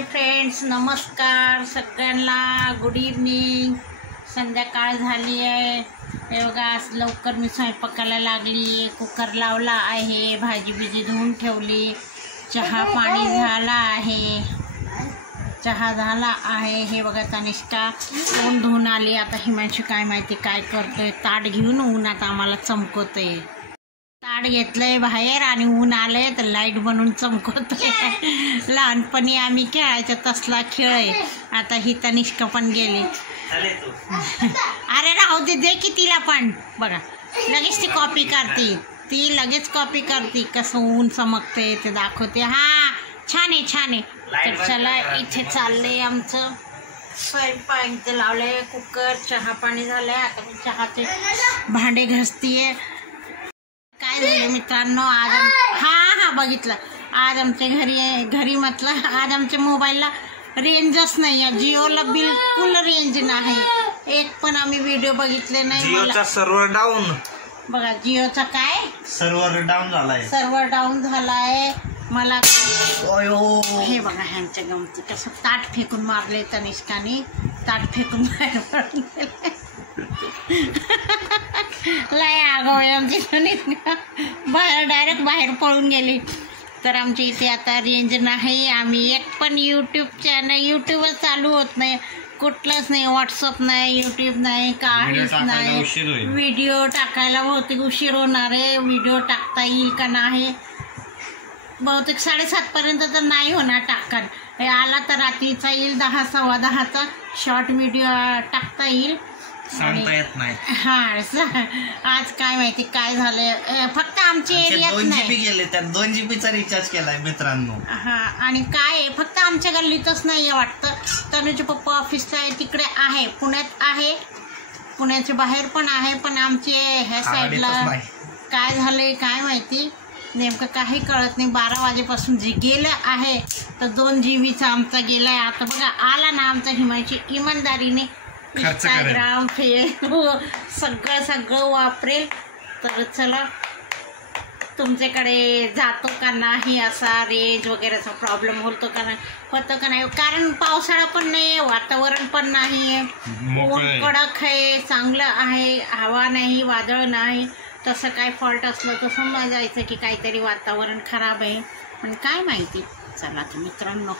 Hi friends, नमस्कार सगळ्यांना. Good evening. संध्याकाळ झाली आहे. हे बघा, आज लवकर मी स्वयंपाकाला लागली. कुकर लावला आहे, भाजी बिजी धुवून ठेवली, चहा पाणी झाला आहे, चहा झाला आहे. हे बघा, तनिष्का तोंड धुवून आली. आता हिमांशी काय माहिती काय करतोय. ताट घेऊन उन्हात आम्हाला चमकवतोय. ताट घेतलंय बाहेर आणि ऊन आलंय तर लाईट बनवून चमकवतोय. लहानपणी आम्ही खेळायचं तसला खेळ आहे. आता ही तनिष्का पण गेली. अरे राहू दे, दे की तिला पण. बघा, लगेच ती कॉपी करते. ती लगेच कॉपी करते. कसं ऊन चमकते ते दाखवते. हा, छान आहे, छान आहे. तर चला, इथे चाललंय आमचं स्वयंपाक. इथे लावलंय कुकर, चहा पाणी झालंय. आता मी चहाचे भांडे घासतीये. काय झालं मित्रांनो, आज हा बघितलं. आज आमच्या घरी म्हटलं, आज आमच्या मोबाईलला रेंजच नाही आहे. जिओला बिलकुल रेंज नाही. एक पण आम्ही व्हिडिओ बघितले नाही. जिओचा सर्व्हर डाऊन. बघा, जिओचा काय सर्व्हर डाऊन झालाय. सर्व्हर डाऊन झालाय. मला हे बघा, ह्यांच्या गमती कसं ताट फेकून मारले तनिष्काने. ताट फेकून बाहेर पडून गेले. लय आगाऊ आहे आमची तनिष्का. बाहेर डायरेक्ट बाहेर पळून गेली. तर आमच्या इथे आता रेंज नाही. आम्ही एक पण यूट्यूबच चालू होत नाही. कुठलंच नाही. व्हॉट्सअप नाही, यूट्यूब नाही, काहीच नाही. व्हिडिओ टाकायला बहुतेक उशीर होणार आहे. व्हिडिओ टाकता येईल का नाही बहुतेक 7:30पर्यंत तर नाही होणार टाकण. आला तर रात्रीचा येईल, 10 सव्वा 10चा शॉर्ट व्हिडिओ टाकता येईल. सांगता येत नाही. हा, आज काय माहिती काय झालंय. फक्त आमच्या एरियात 2 GB गेले. त्यात 2 GBचा रिचार्ज केलाय मित्रांनो. हा, आणि काय फक्त आमच्या गल्लीतच नाहीये वाटतं. तनुचे पप्पा ऑफिसला आहे, तिकडे आहे, पुण्यात आहे, पुण्याच्या बाहेर पण आहे. पण आमचे ह्या साईडला काय झालंय काय माहिती, नेमकं काही कळत नाही. 12 वाजेपासून जे गेलं आहे तर 2 GBचा आमचा गेलाय. आता बघा, आला ना आमचा हिमाची इमानदारीने इंस्टाग्राम, फेसबुक सगळं वापरेल. तर चला, तुमच्याकडे जातो का नाही असा रेंज वगैरेचा प्रॉब्लेम होतो का नाही. कारण पावसाळा पण नाही, वातावरण पण नाही आहे. ऊन कडक आहे, चांगलं आहे, हवा नाही, वादळ नाही. तसं काय फॉल्ट असलं तर समजायचं की काहीतरी वातावरण खराब आहे. पण काय माहिती. चला तर मित्रांनो,